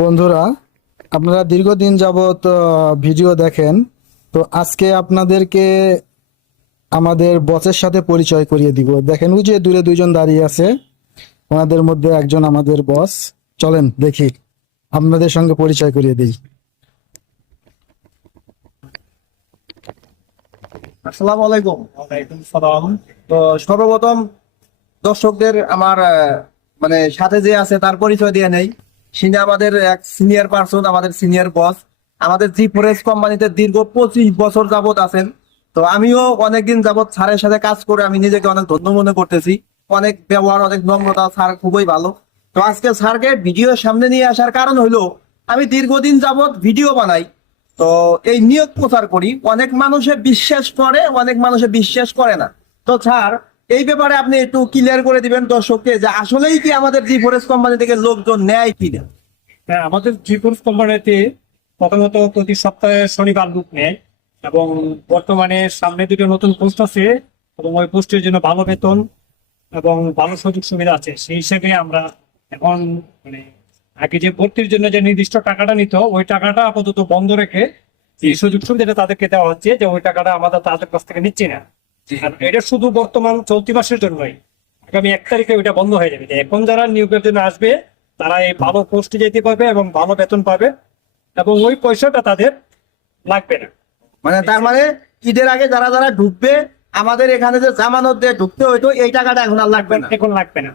বন্ধুরা, আপনারা দীর্ঘদিন যাবত ভিডিও দেখেন। তো আজকে আপনাদেরকে আমাদের বসের সাথে পরিচয় করিয়ে দিব। দেখেন, ওই যে দূরে দুইজন দাঁড়িয়ে আছে, ওনাদের মধ্যে একজন আমাদের বস। চলেন দেখি, আপনাদের সঙ্গে পরিচয় করিয়ে দিই। আসসালামু আলাইকুম। ওয়ালাইকুম সালাম। তো সর্বপ্রথম দর্শকদের আমার মানে সাথে যে আছে তার পরিচয় দিয়ে নেই। তিনি আমাদের এক সিনিয়র পার্সন, আমাদের সিনিয়র বস। আমাদের জি ফরেস্ট কোম্পানিতে দীর্ঘ 25 বছর যাবত আছেন। তো আমিও অনেকদিন যাবত স্যারের সাথে কাজ করে আমি নিজেকে অনেক ধন্য মনে করতেছি। অনেক ব্যবহার, অনেক নম্রতা, স্যার খুবই ভালো। তো আজকে স্যারকে ভিডিওর সামনে নিয়ে আসার কারণ হলো আমি দীর্ঘদিন যাবত ভিডিও বানাই। তো এই নিয়োগ প্রচার করি, অনেক মানুষে বিশ্বাস করে, অনেক মানুষে বিশ্বাস করে না। তো স্যার, এই ব্যাপারে আপনি একটু ক্লিয়ার করে দিবেন দর্শককে যে আসলেই কি আমাদের জি ফরেস্ট কোম্পানি থেকে লোকজন নেয় কিনা। হ্যাঁ, আমাদের ত্রিপুর কোম্পানিতে প্রথমত প্রতি সপ্তাহে শনিবার লোক নেয় এবং বর্তমানে সামনে দুটো নতুন পোস্ট আছে এবং ওই পোস্টের জন্য ভালো বেতন এবং ভালো সুযোগ সুবিধা আছে। সেই হিসেবে আমরা এখন মানে আগে যে ভর্তির জন্য যে নির্দিষ্ট টাকাটা নিত ওই টাকাটা আপাতত বন্ধ রেখে এই সুযোগ সুবিধাটা তাদেরকে দেওয়া হচ্ছে, যে ওই টাকাটা আমাদের তাদের কাছ থেকে নিচ্ছি না। আর এটা শুধু বর্তমান চলতি মাসের জন্যই, আগামী 1 তারিখে ওইটা বন্ধ হয়ে যাবে। যে এখন যারা নিয়োগের জন্য আসবে তারা এই ভালো পোস্টে যেতে পারবে এবং ভালো বেতন পাবে এবং ওই পয়সাটা তাদের লাগবে না। মানে তার মানে ঈদের আগে যারা যারা ঢুকবে, আমাদের এখানে যে জামানত দিয়ে ঢুকতে হইতো, এই টাকাটা এখন আর লাগবে না। এখন লাগবে না।